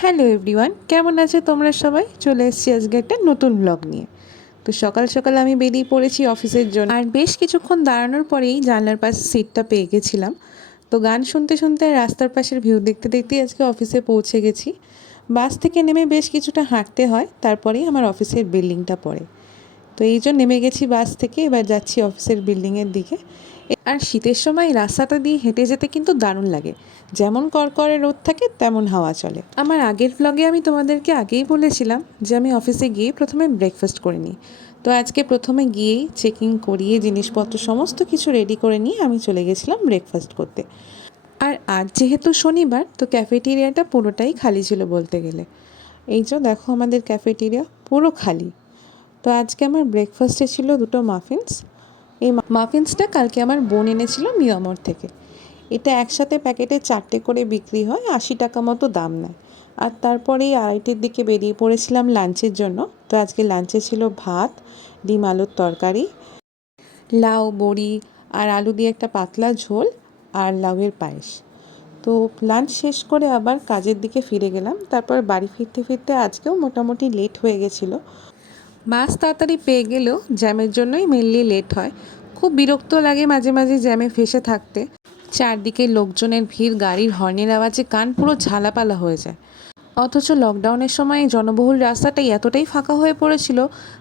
Hello everyone, কেমন আছো তোমরা সবাই? চলে এসেছি আজকে একটা নতুন ব্লগ নিয়ে। তো সকাল সকাল আমি বেরিয়ে পড়েছি অফিসের জন্য, আর বেশ কিছুক্ষণ দাঁড়ানোর পরেই জানলার পাশে সিটটা পেয়ে গেছিলাম। তো গান শুনতে শুনতে রাস্তার পাশের ভিউ দেখতে দেখতেই আজকে অফিসে পৌঁছে গেছি। বাস থেকে নেমে বেশ কিছুটা হাঁটতে হয়, তারপরেই আমার অফিসের বিল্ডিংটা পড়ে। তো এই জন্য নেমে গেছি বাস থেকে, এবার যাচ্ছি অফিসের বিল্ডিংয়ের দিকে। আর শীতের সময় রাস্তাটা দিয়ে হেঁটে যেতে কিন্তু দারুণ লাগে। যেমন কড়কড়ে রোদ থাকে তেমন হাওয়া চলে। আমার আগের ব্লগে আমি তোমাদেরকে আগেই বলেছিলাম যে আমি অফিসে গিয়ে প্রথমে ব্রেকফাস্ট করে নিই। তো আজকে প্রথমে গিয়েই চেকিং করিয়ে জিনিসপত্র সমস্ত কিছু রেডি করে নিয়ে আমি চলে গেছিলাম ব্রেকফাস্ট করতে। আর আজ যেহেতু শনিবার, তো ক্যাফেটেরিয়াটা পুরোটাই খালি ছিল বলতে গেলে। এই যে দেখো আমাদের ক্যাফেটেরিয়া পুরো খালি। তো আজকে আমার ব্রেকফাস্টে ছিল দুটো মাফিনস। এই মাফিন্সটা কালকে আমার বোন এনেছিল মিয়ামর থেকে। এটা একসাথে প্যাকেটে 4টে করে বিক্রি হয়, 80 টাকা মতো দাম নেয়। আর তারপরেই 2:30-এর দিকে বেরিয়ে পড়েছিলাম লাঞ্চের জন্য। তো আজকে লাঞ্চে ছিল ভাত, ডিম আলুর তরকারি, লাউ বড়ি আর আলু দিয়ে একটা পাতলা ঝোল, আর লাউয়ের পায়েস। তো লাঞ্চ শেষ করে আবার কাজের দিকে ফিরে গেলাম। তারপর বাড়ি ফিরতে ফিরতে আজকেও মোটামুটি লেট হয়ে গেছিলো। বাস তাড়াতাড়ি পেয়ে গেলেও জ্যামের জন্যই মেনলি লেট হয়। খুব বিরক্ত লাগে মাঝে মাঝে জ্যামে ফেসে থাকতে। চারদিকে লোকজনের ভিড়, গাড়ির হর্নের আওয়াজে কান পুরো ঝালাপালা হয়ে যায়। অথচ লকডাউনের সময় এই জনবহুল রাস্তাটাই এতটাই ফাঁকা হয়ে পড়েছিল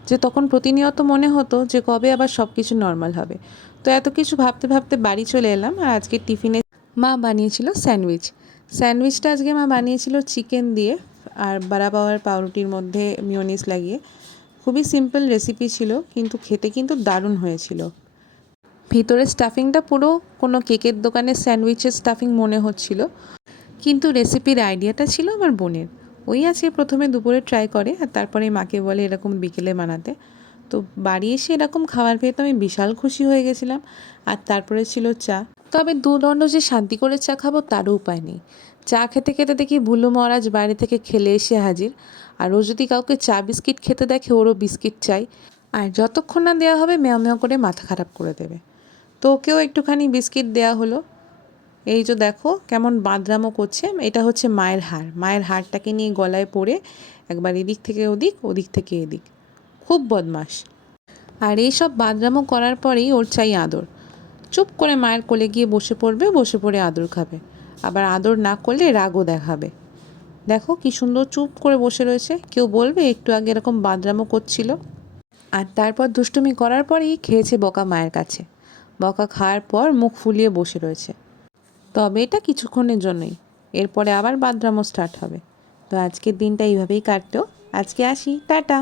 যে তখন প্রতিনিয়ত মনে হতো যে কবে আবার সব কিছু নর্মাল হবে। তো এত কিছু ভাবতে ভাবতে বাড়ি চলে এলাম। আর আজকে টিফিনে মা বানিয়েছিল স্যান্ডউইচ। স্যান্ডউইচটা আজকে মা বানিয়েছিল চিকেন দিয়ে আর বাড়া পাওয়ার পাউরুটির মধ্যে মিয়োনিজ লাগিয়ে। খুবই সিম্পল রেসিপি ছিল, কিন্তু খেতে কিন্তু দারুণ হয়েছিল। ভিতরের স্টাফিংটা পুরো কোনো কেকের দোকানের স্যান্ডউইচের স্টাফিং মনে হচ্ছিল, কিন্তু রেসিপির আইডিয়াটা ছিল আমার বোনের। ওই আজকে প্রথমে দুপুরে ট্রাই করে আর তারপরে মাকে বলে এরকম বিকেলে বানাতে। তো বাড়ি এসে এরকম খাবার পেয়ে তো আমি বিশাল খুশি হয়ে গেছিলাম। আর তারপরে ছিল চা। তবে দুদণ্ড যে শান্তি করে চা খাবো তারও উপায় নেই। চা খেতে খেতে দেখি ভুলু মহারাজ বাইরে থেকে খেলে এসে হাজির। আর ও যদি কাউকে চা বিস্কিট খেতে দেখে ওরও বিস্কিট চাই। আর যতক্ষণ না দেওয়া হবে ম্যাও ম্যাও করে মাথা খারাপ করে দেবে। তো ওকেও একটুখানি বিস্কিট দেওয়া হলো। এই যে দেখো কেমন বাঁদরামো করছে। এটা হচ্ছে মায়ের হার। মায়ের হারটাকে নিয়ে গলায় পরে একবার এদিক থেকে ওদিক, ওদিক থেকে এদিক। খুব বদমাশ। আর এইসব বাঁদরামো করার পরেই ওর চাই আদর। চুপ করে মায়ের কোলে গিয়ে বসে পড়বে, বসে পড়ে আদর খাবে। আবার আদর না করলে রাগও দেখাবে। দেখো কি সুন্দর চুপ করে বসে রয়েছে। কেউ বলবে একটু আগে এরকম বাঁদরামো করছিল। আর তারপর দুষ্টুমি করার পরেই খেয়েছে বকা মায়ের কাছে। বকা খাওয়ার পর মুখ ফুলিয়ে বসে রয়েছে। তবে এটা কিছুক্ষণের জন্যই, এরপরে আবার বাদরামো স্টার্ট হবে। তো আজকের দিনটা এইভাবেই কাটতো। আজকে আসি, টাটা।